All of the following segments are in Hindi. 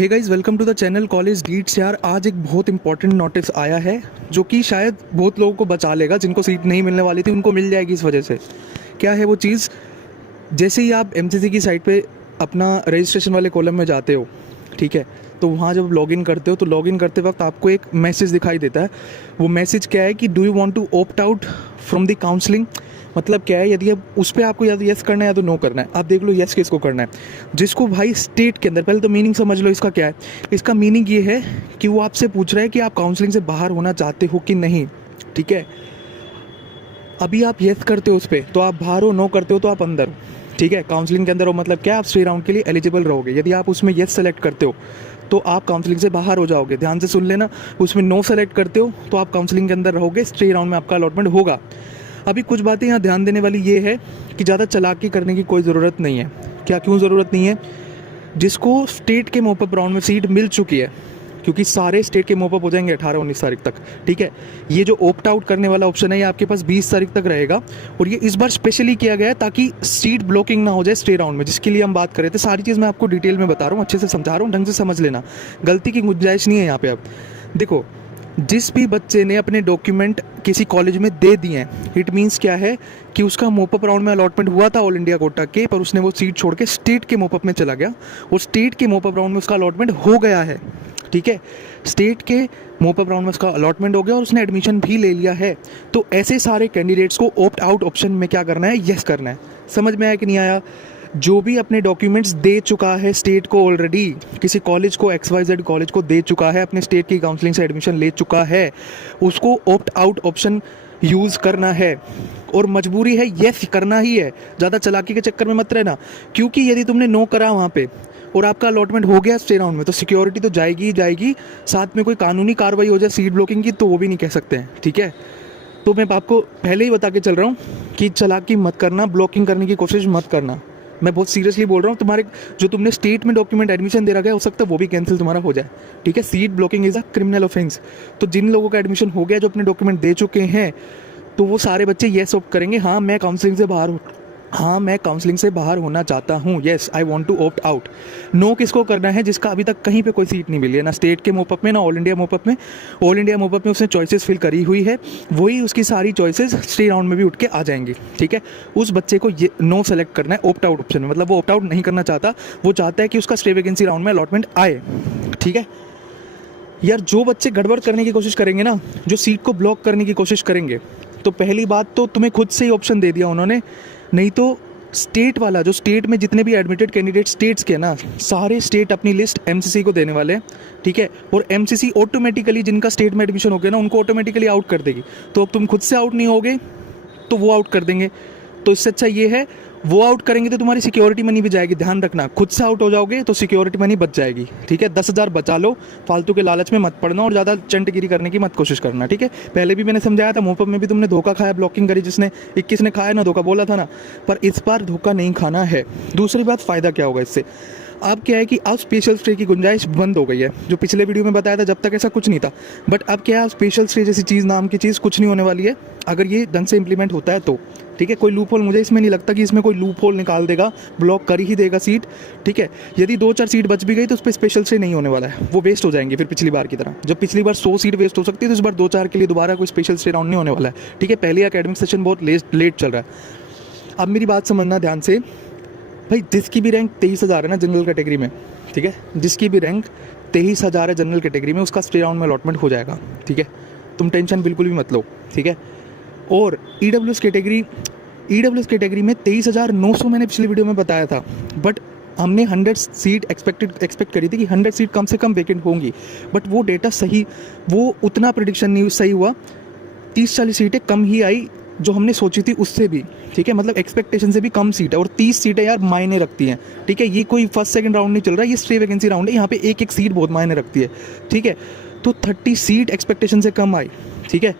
Hey guys, welcome to the channel college deets. यार आज एक बहुत इंपॉर्टेंट नोटिस आया है जो कि शायद बहुत लोगों को बचा लेगा, जिनको सीट नहीं मिलने वाली थी उनको मिल जाएगी इस वजह से। क्या है वो चीज़? जैसे ही आप एमसीसी की साइट पे अपना रजिस्ट्रेशन वाले कॉलम में जाते हो, ठीक है, तो वहाँ जब लॉगिन करते हो तो लॉगिन करते वक्त आपको एक मैसेज दिखाई देता है। वो मैसेज क्या है कि do you want to opt out from the counselling. मतलब क्या है, यदि अब उस पर आपको या तो येस करना है या तो नो करना है। आप देख लो येस किसको करना है, जिसको भाई स्टेट के अंदर, पहले तो मीनिंग समझ लो इसका क्या है। इसका मीनिंग ये है कि वो आपसे पूछ रहा है कि आप काउंसलिंग से बाहर होना चाहते हो कि नहीं, ठीक है। अभी आप येस करते हो उस पर तो आप बाहर हो, नो करते हो तो आप अंदर हो, ठीक है, काउंसलिंग के अंदर हो। मतलब क्या, आप स्टे राउंड के लिए एलिजिबल रहोगे। यदि आप उसमें येस सेलेक्ट करते हो तो आप काउंसलिंग से बाहर हो जाओगे। ध्यान से सुन लेना, उसमें नो सेलेक्ट करते हो तो आप काउंसलिंग के अंदर रहोगे, स्टे राउंड में आपका अलॉटमेंट होगा। अभी कुछ बातें यहाँ ध्यान देने वाली ये है कि ज़्यादा चालाकी करने की कोई ज़रूरत नहीं है। क्या, क्यों ज़रूरत नहीं है? जिसको स्टेट के मोपअप राउंड में सीट मिल चुकी है, क्योंकि सारे स्टेट के मोपअप हो जाएंगे 18-19 तारीख तक, ठीक है। ये जो ऑप्ट आउट करने वाला ऑप्शन है ये आपके पास 20 तारीख तक रहेगा, और ये इस बार स्पेशली किया गया है ताकि सीट ब्लॉकिंग ना हो जाए स्टे राउंड में, जिसके लिए हम बात कर रहे थे। सारी चीज़ मैं आपको डिटेल में बता रहा हूँ, अच्छे से समझा रहा हूँ, ढंग से समझ लेना, गलती की गुंजाइश नहीं है यहाँ पे। अब देखो, जिस भी बच्चे ने अपने डॉक्यूमेंट किसी कॉलेज में दे दिए हैं, इट मीन्स क्या है कि उसका मोपअप राउंड में अलॉटमेंट हुआ था ऑल इंडिया कोटा के, पर उसने वो सीट छोड़ के स्टेट के मोपअप में चला गया, और स्टेट के मोपअप राउंड में उसका अलॉटमेंट हो गया है, ठीक है। स्टेट के मोपअप राउंड में उसका अलॉटमेंट हो गया और उसने एडमिशन भी ले लिया है। तो ऐसे सारे कैंडिडेट्स को ऑप्ट आउट ऑप्शन में क्या करना है, यस करना है। समझ में आया कि नहीं आया? जो भी अपने डॉक्यूमेंट्स दे चुका है स्टेट को, ऑलरेडी किसी कॉलेज को, XYZ कॉलेज को दे चुका है, अपने स्टेट की काउंसलिंग से एडमिशन ले चुका है, उसको ऑप्ट आउट ऑप्शन यूज़ करना है, और मजबूरी है, यस करना ही है। ज़्यादा चालाकी के चक्कर में मत रहना, क्योंकि यदि तुमने नो करा वहाँ पे और आपका अलॉटमेंट हो गया स्टे राउंड में, तो सिक्योरिटी तो जाएगी ही जाएगी, साथ में कोई कानूनी कार्रवाई हो जाए सीट ब्लॉकिंग की तो वो भी नहीं कह सकते हैं, ठीक है। तो मैं आपको पहले ही बता के चल रहा हूँ कि चालाकी मत करना, ब्लॉकिंग करने की कोशिश मत करना। मैं बहुत सीरियसली बोल रहा हूँ। तुम्हारे जो तुमने स्टेट में डॉक्यूमेंट एडमिशन दे रखा है, हो सकता है वो भी कैंसिल तुम्हारा हो जाए, ठीक है। Seat blocking is a criminal offence. तो जिन लोगों का एडमिशन हो गया, जो अपने डॉक्यूमेंट दे चुके हैं, तो वो सारे बच्चे येस ऑप्ट करेंगे, हाँ मैं काउंसलिंग से बाहर हूँ, हाँ मैं काउंसलिंग से बाहर होना चाहता हूँ, yes I want to opt out. No किसको करना है? जिसका अभी तक कहीं पे कोई सीट नहीं मिली है, ना स्टेट के मोपअप में, ना ऑल इंडिया मोपअप में। ऑल इंडिया मोपअप में उसने चॉइसेस फिल करी हुई है, वही उसकी सारी चॉइसेस स्टे राउंड में भी उठ के आ जाएंगी, ठीक है। उस बच्चे को ये नो सेलेक्ट करना है ऑप्ट आउट ऑप्शन में। मतलब वो ऑप्ट आउट नहीं करना चाहता, वो चाहता है कि उसका स्टे वैकेंसी राउंड में अलॉटमेंट आए, ठीक है। यार जो बच्चे गड़बड़ करने की कोशिश करेंगे ना, जो सीट को ब्लॉक करने की कोशिश करेंगे, तो पहली बात तो तुम्हें खुद से ही ऑप्शन दे दिया उन्होंने, नहीं तो स्टेट वाला, जो स्टेट में जितने भी एडमिटेड कैंडिडेट स्टेट्स के ना, सारे स्टेट अपनी लिस्ट एमसीसी को देने वाले हैं, ठीक है। और एमसीसी ऑटोमेटिकली, जिनका स्टेट में एडमिशन हो गया ना, उनको ऑटोमेटिकली आउट कर देगी। तो अब तुम खुद से आउट नहीं होगे तो वो आउट कर देंगे। तो इससे अच्छा ये है, वो आउट करेंगे तो तुम्हारी सिक्योरिटी मनी भी जाएगी। ध्यान रखना, खुद से आउट हो जाओगे तो सिक्योरिटी मनी बच जाएगी, ठीक है। 10,000 बचा लो, फालतू के लालच में मत पड़ना और ज़्यादा चंटगिरी करने की मत कोशिश करना, ठीक है। पहले भी मैंने समझाया था, मोपअप में भी तुमने धोखा खाया, ब्लॉकिंग करी, जिसने 21 ने खाया ना धोखा, बोला था ना, पर इस बार धोखा नहीं खाना है। दूसरी बात, फ़ायदा क्या होगा इससे? अब क्या है कि अब स्पेशल स्टे की गुंजाइश बंद हो गई है। जो पिछले वीडियो में बताया था, जब तक ऐसा कुछ नहीं था, बट अब क्या है, स्पेशल स्टे जैसी चीज़ नाम की चीज़ कुछ नहीं होने वाली है, अगर ये ढंग से इंप्लीमेंट होता है तो, ठीक है। कोई लूप होल, मुझे इसमें नहीं लगता कि इसमें कोई लूप होल निकाल देगा, ब्लॉक कर ही देगा सीट, ठीक है। यदि 2-4 सीट बच भी गई तो उस पर स्पेशल स्टे नहीं होने वाला है, वो वेस्ट हो जाएंगे फिर पिछली बार की तरह। जब पिछली बार 100 सीट वेस्ट हो सकती है, तो इस बार 2-4 के लिए दोबारा कोई स्पेशल स्टे राउंड नहीं होने वाला है, ठीक है। पहले एकेडमिक सेशन बहुत लेट चल रहा है। अब मेरी बात समझना ध्यान से भाई, जिसकी भी रैंक 23,000 है ना जनरल कैटेगरी में, ठीक है, जिसकी भी रैंक 23,000 है जनरल कैटेगरी में, उसका स्टे राउंड में अलॉटमेंट हो जाएगा, ठीक है। तुम टेंशन बिल्कुल भी मत लो, ठीक है। और ईडब्ल्यूएस कैटेगरी में 23,900 मैंने पिछली वीडियो में बताया था, बट हमने 100 सीट एक्सपेक्ट करी थी कि 100 सीट कम से कम वैकेंट होंगी, बट वो डेटा सही, वो उतना प्रेडिक्शन नहीं सही हुआ। 30-40 सीटें कम ही आई जो हमने सोची थी उससे भी, ठीक है। मतलब एक्सपेक्टेशन से भी कम सीट है, और 30 सीटें यार मायने रखती हैं, ठीक है। ये कोई फर्स्ट सेकंड राउंड नहीं चल रहा है, ये स्टे वैकेंसी राउंड है। यहाँ पे एक एक सीट बहुत मायने रखती है, ठीक है। तो 30 सीट एक्सपेक्टेशन से कम आई, ठीक है।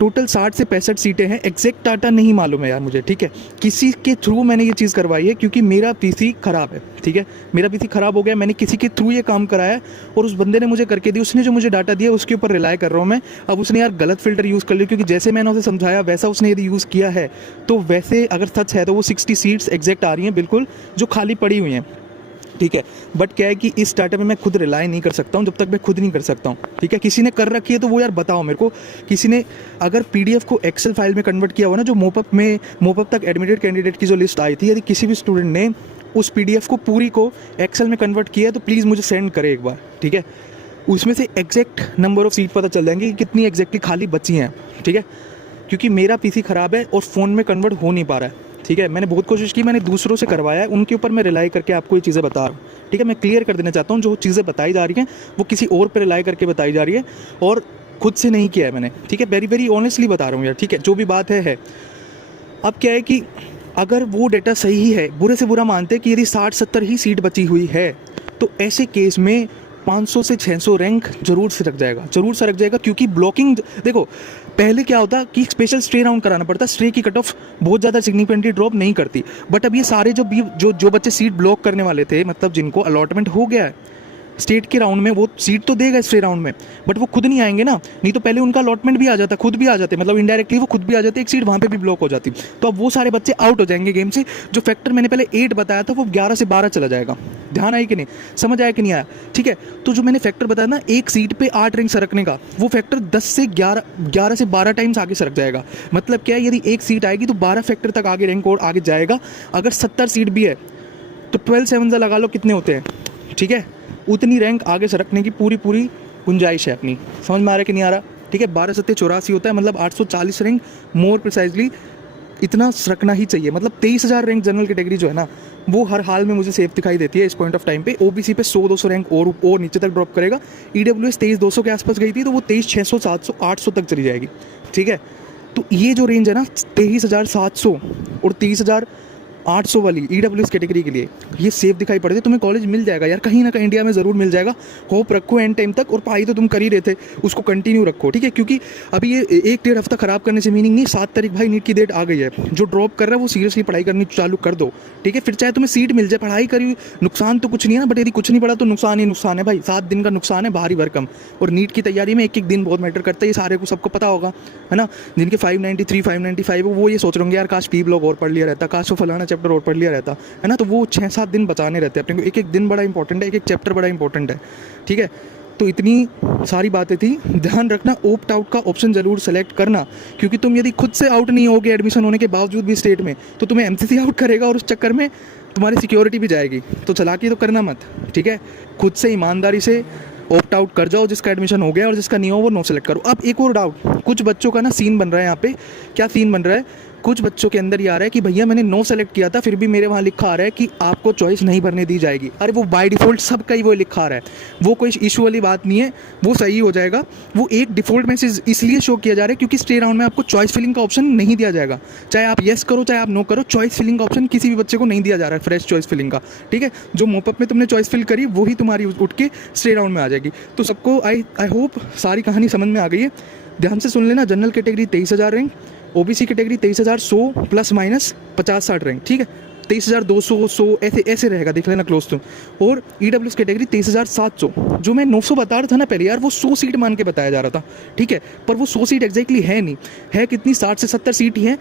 टोटल 60 से 65 सीटें हैं, एग्जैक्ट डाटा नहीं मालूम है यार मुझे, ठीक है। किसी के थ्रू मैंने ये चीज़ करवाई है, क्योंकि मेरा पीसी ख़राब है, ठीक है। मेरा पीसी ख़राब हो गया, मैंने किसी के थ्रू ये काम कराया है, और उस बंदे ने मुझे करके दी, उसने जो मुझे डाटा दिया उसके ऊपर रिलाय कर रहा हूँ मैं। अब उसने यार गलत फिल्टर यूज़ कर लिया, क्योंकि जैसे मैंने उसे समझाया वैसा उसने यदि यूज़ किया है, तो वैसे अगर सच है तो वो 60 सीट्स एग्जैक्ट आ रही हैं बिल्कुल, जो खाली पड़ी हुई हैं। ठीक है। बट क्या है कि इस डाटा पे मैं खुद रिलाई नहीं कर सकता हूँ जब तक मैं खुद नहीं कर सकता हूँ, ठीक है। किसी ने कर रखी है तो वो यार बताओ मेरे को, किसी ने अगर पीडीएफ को एक्सेल फाइल में कन्वर्ट किया हुआ ना, जो मोपअप तक एडमिटेड कैंडिडेट की जो लिस्ट आई थी, यदि किसी भी स्टूडेंट ने उस पीडीएफ को पूरी को एक्सेल में कन्वर्ट किया है तो प्लीज़ मुझे सेंड करे एक बार, ठीक है। उसमें से एग्जैक्ट नंबर ऑफ सीट पता चल जाएंगे कि कितनी एग्जैक्टली खाली बची हैं, ठीक है। क्योंकि मेरा पीसी ख़राब है और फ़ोन में कन्वर्ट हो नहीं पा रहा है, ठीक है। मैंने बहुत कोशिश की, मैंने दूसरों से करवाया है, उनके ऊपर मैं रिलाई करके आपको ये चीज़ें बता रहा हूँ, ठीक है। मैं क्लियर कर देना चाहता हूँ, जो चीज़ें बताई जा रही हैं वो किसी और पर रिलाई करके बताई जा रही है और खुद से नहीं किया है मैंने, ठीक है। वेरी वेरी ऑनेस्टली बता रहा हूँ यार, ठीक है। जो भी बात है। अब क्या है कि अगर वो डेटा सही है, बुरे से बुरा मानते हैं कि यदि 60-70 ही सीट बची हुई है, तो ऐसे केस में 500 से 600 रैंक जरूर से रख जाएगा, क्योंकि ब्लॉकिंग देखो, पहले क्या होता कि स्पेशल स्ट्रे राउंड कराना पड़ता, स्ट्रे की कट ऑफ बहुत ज़्यादा सिग्निफिकेंटली ड्रॉप नहीं करती। बट अब ये सारे जो बच्चे सीट ब्लॉक करने वाले थे, मतलब जिनको अलॉटमेंट हो गया है स्टेट के राउंड में, वो सीट तो देगा स्टे राउंड में, बट वो खुद नहीं आएंगे ना, नहीं तो पहले उनका अलॉटमेंट भी आ जाता, खुद भी आ जाते, मतलब इनडायरेक्टली वो खुद भी आ जाते, एक सीट वहाँ पे भी ब्लॉक हो जाती। तो अब वो सारे बच्चे आउट हो जाएंगे गेम से। जो फैक्टर मैंने पहले 8 बताया था वो 11 से 12 चला जाएगा। ध्यान आया कि नहीं, समझ आया कि नहीं आया, ठीक है। तो जो मैंने फैक्टर बताया ना, एक सीट पे 8 रैंक सरकने का, वो फैक्टर 10 से 11 से 12 टाइम्स आगे सरक जाएगा। मतलब क्या है, यदि एक सीट आएगी तो 12 फैक्टर तक आगे रैंक और आगे जाएगा। अगर 70 सीट भी है तो 12/7 लगा लो कितने होते हैं, ठीक है। उतनी रैंक आगे सरकने की पूरी गुंजाइश है अपनी। समझ में आ रहा है कि नहीं आ रहा, ठीक है। 12 सत्ते 84 होता है, मतलब 840 रैंक मोर प्रिसाइजली इतना सरकना ही चाहिए। मतलब 23,000 रैंक जनरल कैटेगरी जो है ना, वो हर हाल में मुझे सेफ दिखाई देती है इस पॉइंट ऑफ टाइम पे। ओबीसी पे 100-200 रैंक और नीचे तक ड्रॉप करेगा। ईडब्ल्यूएस 23,200 के आसपास गई थी, तो वो 23,600, 700, 800 तक चली जाएगी, ठीक है। तो ये जो रेंज है ना 23,700 और 30,800 वाली ईडब्ल्यूएस कैटेगरी के लिए, ये सेफ दिखाई पड़ती है। तुम्हें कॉलेज मिल जाएगा यार, कहीं ना कहीं इंडिया में ज़रूर मिल जाएगा। होप रखो एंड टाइम तक, और पढ़ाई तो तुम कर ही रहे थे, उसको कंटिन्यू रखो, ठीक है। क्योंकि अभी ये 1-1.5 हफ्ता ख़राब करने से मीनिंग नहीं। 7 तारीख भाई नीट की डेट आ गई है। जो ड्रॉप कर रहा है वो सीरियसली पढ़ाई करनी चालू कर दो, ठीक है। फिर चाहे तुम्हें सीट मिल जाए, पढ़ाई करी, नुकसान तो कुछ नहीं है ना, बट यदि कुछ नहीं पड़ा तो नुकसान ही नुकसान है भाई। 7 दिन का नुकसान है, भारी भरकम। और नीट की तैयारी में 1-1 दिन बहुत मैटर करता है, ये सारे को सबको पता होगा, है ना। जिनके 593, 595 वो ये सोच रहे होंगे यार काश पी ब्लॉक और पढ़ लिया रहता, काश वो फलाना चैप्टर और पढ़ लिया रहता, है ना। तो वो 6-7 दिन बचाने रहते हैं अपने को। 1-1 दिन बड़ा इंपॉर्टेंट है, 1-1 चैप्टर बड़ा इंपॉर्टेंट है, ठीक है। तो इतनी सारी बातें थी। ध्यान रखना, ओप्ट आउट का ऑप्शन ज़रूर सेलेक्ट करना, क्योंकि तुम यदि खुद से आउट नहीं होगे एडमिशन होने के बावजूद भी स्टेट में, तो तुम्हें एमसीसी आउट करेगा और उस चक्कर में तुम्हारी सिक्योरिटी भी जाएगी। तो चालाकी तो करना मत, ठीक है। खुद से ईमानदारी से ऑप्ट आउट कर जाओ, जिसका एडमिशन हो गया, और जिसका नहीं हो वो नो सेलेक्ट करो। अब एक और डाउट, कुछ बच्चों का ना सीन बन रहा है यहाँ पे। क्या सीन बन रहा है, कुछ बच्चों के अंदर ये आ रहा है कि भैया मैंने नो सेलेक्ट किया था, फिर भी मेरे वहाँ लिखा आ रहा है कि आपको चॉइस नहीं भरने दी जाएगी। अरे वो बाय डिफ़ॉल्ट सबका ही वो लिखा आ रहा है, वो कोई इशू वाली बात नहीं है, वो सही हो जाएगा। वो एक डिफ़ॉल्ट मैसेज इसलिए शो किया जा रहा है क्योंकि स्टे राउंड में आपको चॉइस फिलिंग का ऑप्शन नहीं दिया जाएगा। चाहे आप येस करो चाहे आप नो करो, चॉइस फिलिंग का ऑप्शन किसी भी बच्चे को नहीं दिया जा रहा है, फ्रेश चॉइस फिलिंग का, ठीक है। जो मोपअप में तुमने चॉइस फिल करी वही तुम्हारी उठ के स्टे राउंड में आ जाएगी। तो सबको आई होप सारी कहानी समझ में आ गई है। ध्यान से सुन लेना, general category 23,000 rank, OBC category 23,100 plus minus 50-60 rank, ठीक है। 23,200, 100 ऐसे रहेगा, देख लेना क्लोज तुम। और ईडब्ल्यूएस कैटेगरी 23,700, जो मैं 900 बता रहा था ना पहले यार, वो 100 सीट मान के बताया जा रहा था, ठीक है। पर वो 100 सीट एग्जैक्टली है नहीं, है कितनी 60 से 70 सीट ही है।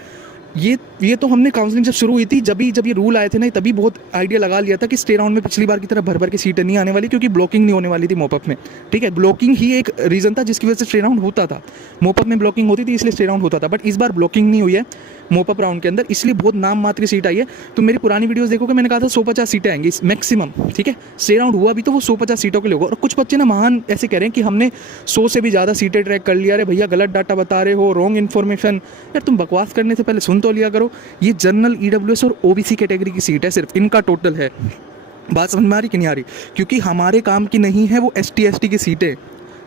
ये तो हमने काउंसलिंग जब शुरू हुई थी, जब ये रूल आए थे ना, तभी बहुत आइडिया लगा लिया था कि स्टे राउंड में पिछली बार की तरह भर के सीटें नहीं आने वाली, क्योंकि ब्लॉकिंग नहीं होने वाली थी मोपअप में, ठीक है। ब्लॉकिंग ही एक रीज़न था जिसकी वजह से स्टे राउंड होता था। मोपअप में ब्लॉकिंग होती थी इसलिए स्टे राउंड होता था, बट इस बार ब्लॉकिंग नहीं हुई है मोपअप राउंड के अंदर, इसलिए बहुत नाम मात्र की सीट आई है। तो मेरी पुरानी वीडियोस देखोगे, मैंने कहा था 150 सीटें आएंगी मैक्सिमम, ठीक है। स्टे राउंड हुआ भी तो वो 150 सीटों के लिए होगा। और कुछ बच्चे ना महान ऐसे कह रहे हैं कि हमने 100 से भी ज़्यादा सीटें ट्रैक कर लिया। अरे भैया गलत डाटा बता रहे हो, रॉन्ग इन्फॉर्मेशन। यार तुम बकवास करने से पहले सुन तो लिया करो। ये जनरल, ईडब्ल्यूएस और ओबीसी कैटेगरी की सीट है, सिर्फ इनका टोटल है। बात समझ में आ रही कि नहीं आ रही, क्योंकि हमारे काम की नहीं है वो एसटी एसटी की सीटें,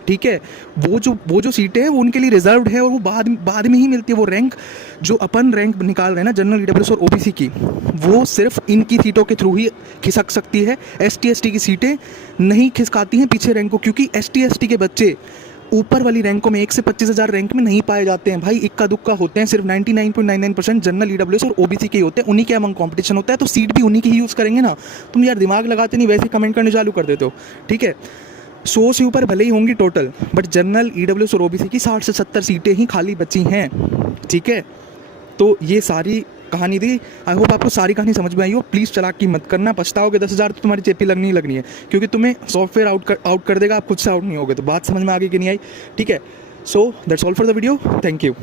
ठीक है। वो जो सीटें हैं वो उनके लिए रिजर्व्ड है, और वो बाद में ही मिलती है। वो रैंक जो अपन रैंक निकाल रहे हैं ना जनरल, ईडब्ल्यूएस और ओबीसी की, वो सिर्फ इनकी सीटों के थ्रू ही खिसक सकती है। एसटी एसटी की सीटें नहीं खिसकाती हैं पीछे रैंक को, क्योंकि एसटी एसटी के बच्चे ऊपर वाली रैंकों में 1 से 25,000 रैंक में नहीं पाए जाते हैं भाई, इक्का दुक्का होते हैं। सिर्फ 99.99% जनरल, ईडब्ल्यूएस और ओबीसी के ही होते हैं, उन्हीं के अमंग कंपटीशन होता है। तो सीट भी उन्हीं की ही यूज़ करेंगे ना। तुम यार दिमाग लगाते नहीं, वैसे कमेंट करने चालू कर देते हो, ठीक है। 100 से ऊपर भले ही होंगी टोटल, बट जनरल, ईडब्ल्यूएस और ओबीसी की 60 से 70 सीटें ही खाली बची हैं, ठीक है। तो ये सारी कहानी थी। आई होप आपको सारी कहानी समझ में आई हो। प्लीज़ चालाकी मत करना, पछताओगे 10,000 तो तुम्हारी चेपी लगनी ही लगनी है, क्योंकि तुम्हें सॉफ्टवेयर आउट कर देगा, आप खुद से आउट नहीं होगे। तो बात समझ में आ गई कि नहीं आई? ठीक है, so that's all for the video, thank you.